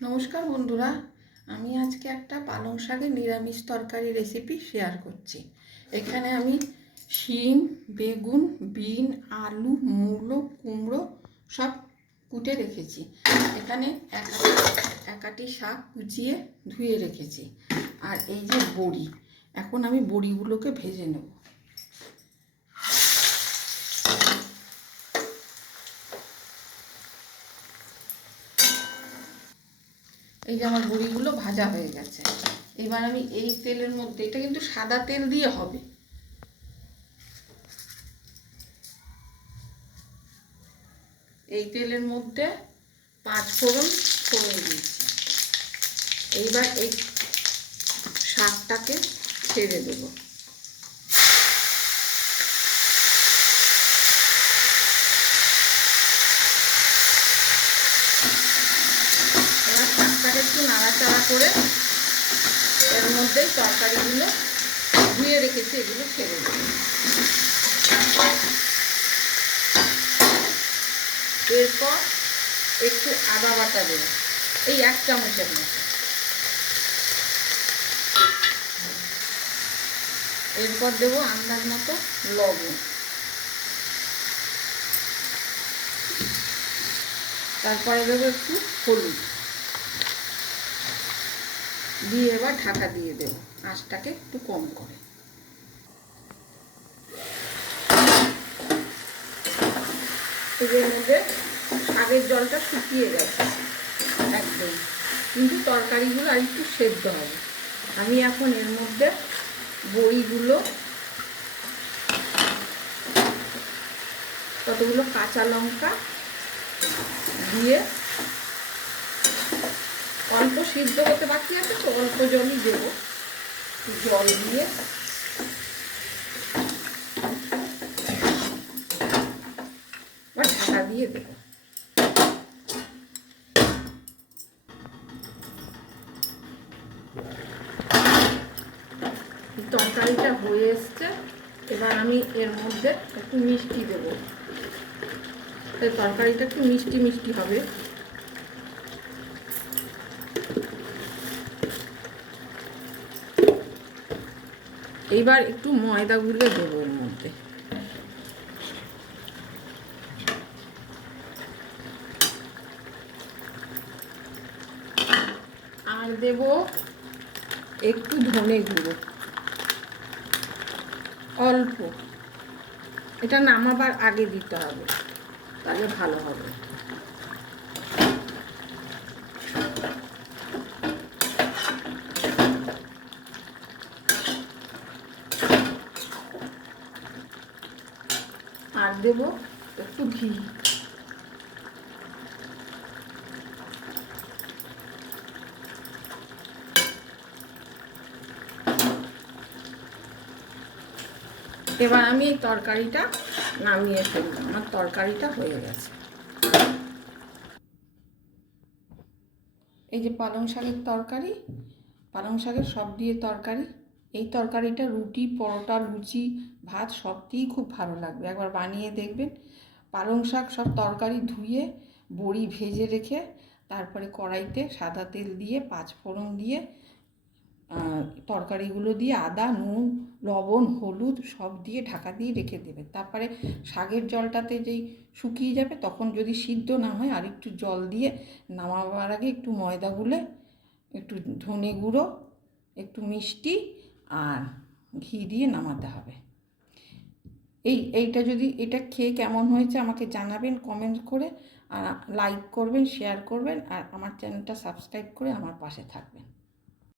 নমস্কার বন্ধুরা, আমি আজকে একটা পালং শাকের নিরামিষ তরকারি রেসিপি শেয়ার করছি। এখানে আমি শিম, বেগুন, বিন, আলু, মূলো, কুমড়ো সব কুটে রেখেছি। এখানে এক আটি শাক কুচিয়ে ধুয়ে রেখেছি। আর এই যে বড়ি, এখন আমি বড়িগুলোকে ভেজে নেব। এই যে আমার বড়িগুলো ভাজা হয়ে গেছে। এবার আমি এই তেলের মধ্যে, এটা কিন্তু সাদা তেল দিয়ে হবে, এই তেলের মধ্যে 5 ফোড়ন দিয়েছি। এইবার এই শাকটাকে ছেড়ে দেব। এবার শাকটাকে একটু নাড়াচাড়া করে এর মধ্যেই তরকারিগুলো ধুয়ে রেখেছি, এগুলো ছেড়ে দেব। এরপর একটু আদা বাটা দেব, এই 1 চামচের মতো। এরপর দেব আন্দাজ মতো লবণ, তারপরে দেবো একটু হলুদ দিয়ে এবার ঢাকা দিয়ে দেব, আঁচটাকে একটু কম করে। এর মধ্যে শাকের জলটা শুকিয়ে গেছে একদম, কিন্তু তরকারিগুলো আর একটু সেদ্ধ হবে। আমি এখন এর মধ্যে বড়িগুলো, কতগুলো কাঁচা লঙ্কা দিয়ে, অল্প সিদ্ধ হতে বাকি আছে তো অল্প জলই দেব, জল দিয়ে ঢাকা দিয়ে দেব। তরকারিটা হয়ে এসছে। এবার আমি এর মধ্যে একটু মিষ্টি দেব, তরকারিটা একটু মিষ্টি মিষ্টি হবে। এইবার একটু ময়দা গুলে দেবো এর মধ্যে। আর দেব একটু ধনে গুঁড়ো, অল্প, এটা নামাবার আগে দিতে হবে, তাহলে ভালো হবে। আর দেব একটু ঘি। এবার আমি এই তরকারিটা নামিয়ে ফেলব, আমার তরকারিটা হয়ে গেছে। এই যে পালং শাকের তরকারি, পালং শাকের সব দিয়ে তরকারি। এই তরকারিটা রুটি, পরোটা, লুচি, ভাত সব দিয়েই খুব ভালো লাগবে, একবার বানিয়ে দেখবেন। পালং শাক সব তরকারি ধুয়ে বড়ি ভেজে রেখে তারপরে কড়াইতে সাদা তেল দিয়ে 5 ফোড়ন দিয়ে তরকারিগুলো দিয়ে আদা, নুন, লবণ, হলুদ সব দিয়ে ঢাকা দিয়ে রেখে দেবে। তারপরে শাকের জলটাতে যেই শুকিয়ে যাবে, তখন যদি সিদ্ধ না হয় আর একটু জল দিয়ে নামাবার আগে একটু ময়দা গুলে, একটু ধনে গুঁড়ো, একটু মিষ্টি আর ঘি দিয়ে নামাতে হবে। এটা খেয়ে কেমন হয়েছে আমাকে জানাবেন কমেন্ট করে, আর লাইক করবেন, শেয়ার করবেন, আর আমার চ্যানেলটা সাবস্ক্রাইব করে আমার পাশে থাকবেন।